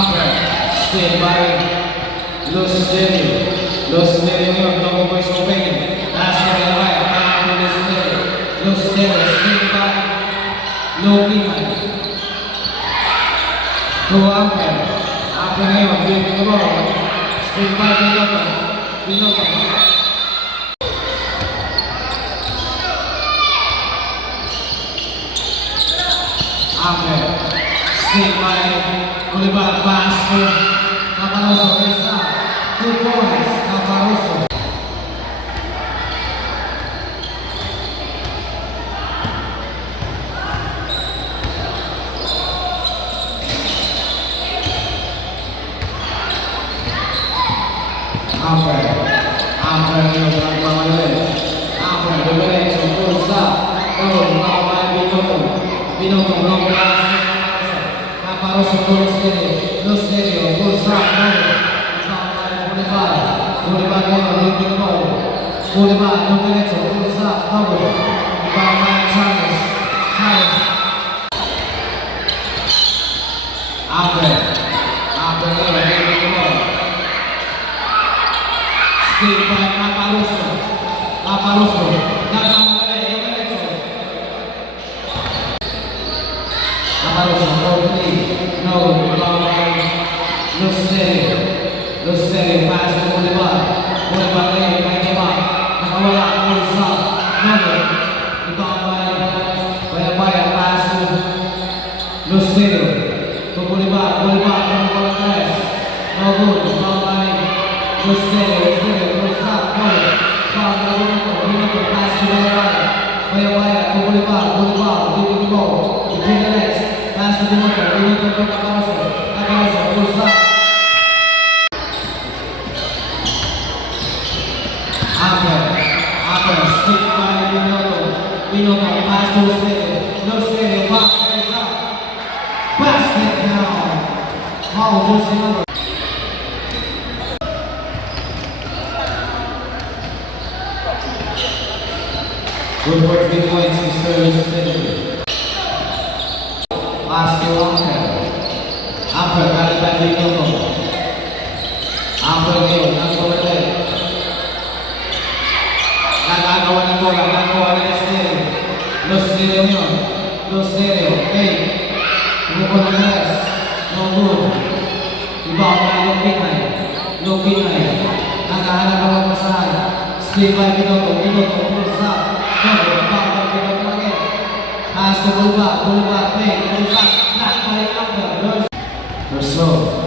Stay by Los Delio. Los Delio ngayon, long voice opening. Last na yung right, back to Los Delio. Los Delio, stay by Lokiman. To Amper. Amper ngayon, big the ball. Stay by Binokan. Binokan. Amper. Stay by Oliver pass to Caparoso. It's up. 2 points. Caparoso. Amper yung pagmamalit. Amper, dumiretso. Pull up. Nakaway Binotong. Long pass. Caparoso to Los Delio, pulls up, Bolivar ngayon, leading ball. Bolivar, yung diretso, pulls up, double. Charles. Amper ngayon, leading ball. Stay by Caparoso. Nagmamadali, yung diretso. Caparoso, no, Los Delio, pass to Bolivar ngayon, kay Diba, nakawala, pulls up, Bayabaya, pass to Los Delio, to Bolivar, Cortez, no good, Los Delio, pulls up, Binoto, pass to Bayabaya, to Bolivar, giving the ball, between the legs, pass to Binoto, to Caparoso, pulls up. Amper, stick by Binoto, pass to Los Delio, back, is up. Basket down. Foul, just another. Good for 3 points, Mr. Los Delio. Pass to Amper, kali by Binoto. Amper ngayon, nagpapatay. Nagagawa ng bola, nagagawa ng Los Delio yun. Los Delio, hey. Tumuko ng rest. No good. Iba ang Lokinay. Naghahanap ang masahan. Stay by Binoto, pulls up. Double, back by Binoto again. Pass to Bolivar, play, pulls up. Knock by Amper. First slow.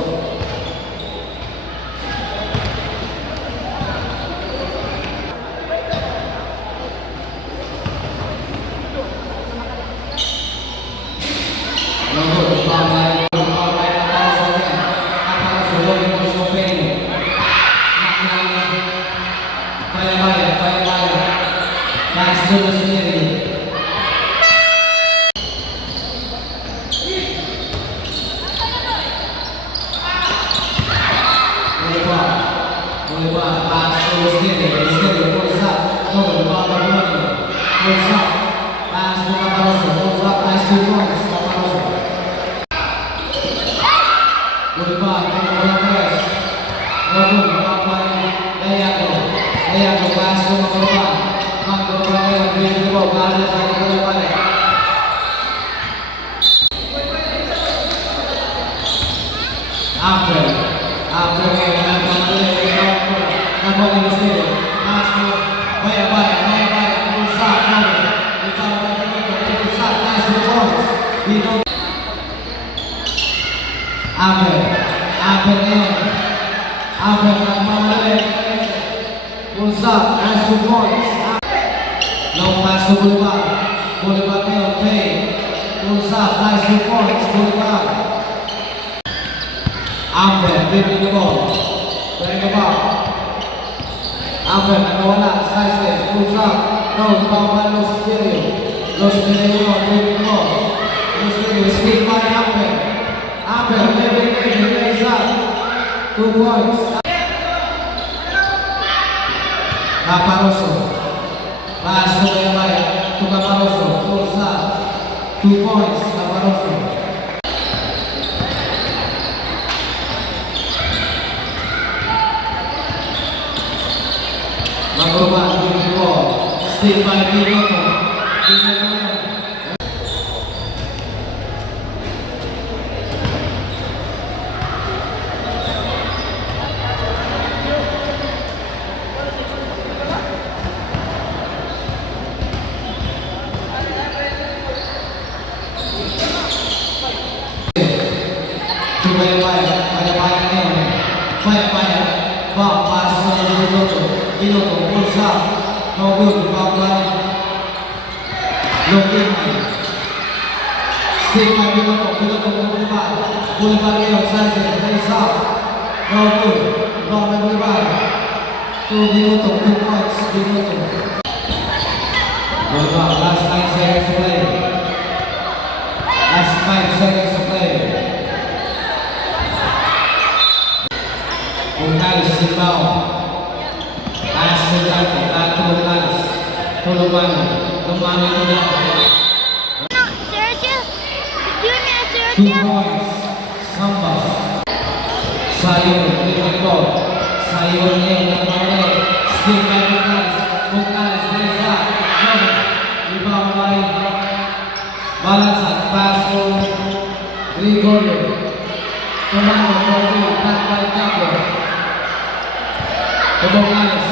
Long pass to Bolivar ngayon, play. Pulls up, nice 2 points, Bolivar. Amper, dribbling the ball. Playing the ball. Amper, nakawala, slices, pulls up. No, rebound by Los Delio. Los Delio, dribbling the ball. Los Delio, stick by Amper. Amper, leveling, lays up. 2 points. Caparoso. Pass to Bayabaya, to Caparoso, pulls up. 2 points, Caparoso. Number 1, 24. Still by Binoto. Binoto na yun. Paya-paya na yun. Paya-paya. Pass na Binoto. Binoto, pulls up. No good. Rebound by Lokimay. Still by Binoto. Binoto na Boulevard. Boulevard ngayon. Sunset. Raise up. No good. Rebound by Boulevard. To Binoto. 2 points. Binoto. Boulevard. Last 9 seconds to play. Last 5 seconds to play. Gonzales, Simbao. Pass to Dante. To Gonzales. To Lumano. Lumano to Dante. Sergio, Junior 2 Sergio. points. Sambas. Sayur. Ball. Sayur ngayon. Nagpapalay. Still by Gonzales. Gonzales. Raise up. Rebound by Balanzat. Pass to Gregorio. Tomando. Back by Pablo. Gonzales.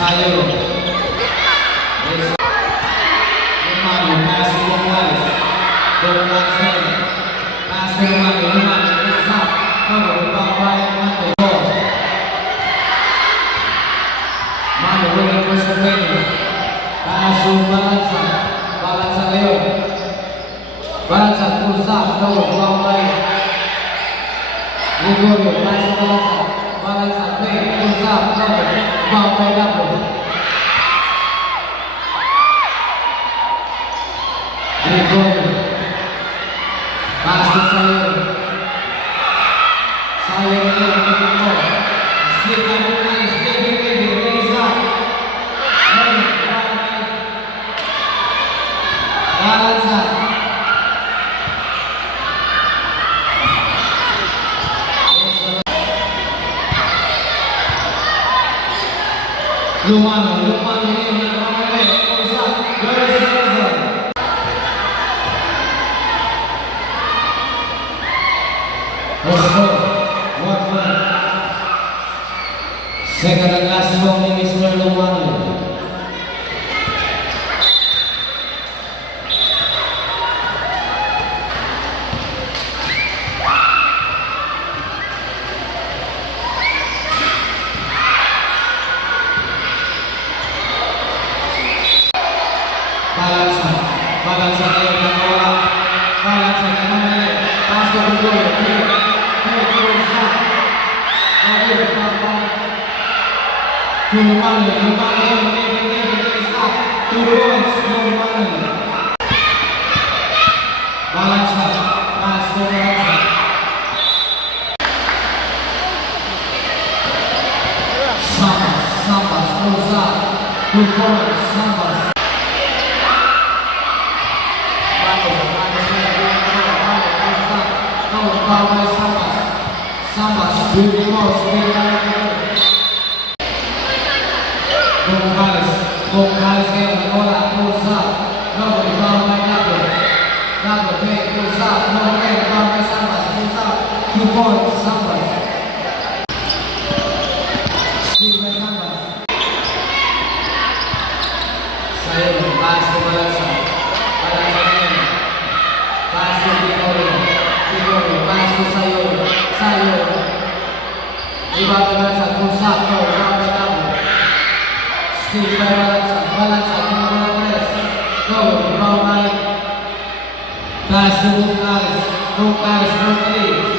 Sayur. Lumano, pass to Gonzales. Pass to Lumano. It's up. Cover, rebound by Mando. Mando, winning first training. Pass to Balanzat ngayon. Balanzat, pulls up. Cover, rebound by Gregorio. Pass to Balanzat. Balanzat, play. Pulls up. Cover, rebound by Pablo. Gregorio. Pass to Sayur. Sayur ngayon. Slip by Gonzales. Raise up. Balanzat. Lumano ngayon. Nagpapalay. Pulls up. Very Salazar. Score, 1-1. Second and last song ni Mr. Lumano. Balanzat ngayon nakawala. Balanzat naman. Pass to Gregorio. Lumano ngayon. 2 points. Lumano. Balanzat. Pass to Balanzat. Sambas. Pulls up. 2 points. Sambas. Sambas, really close, Gonzales ngayon, Nicola, pulls up, nobody, rebound by Gabo, pulls up, nobody, rebound by Sambas, pulls up, 2 points, Sambas. Still by Sambas. Sayur, pass to Balanzat. Balanzat ngayon. Pass to Gregorio, pass to Sayur. Rebound by Balanzat, pulls up, rebound by Gabo. Still by Balanzat, number 3. Rebound by pass to Gonzales, no 3.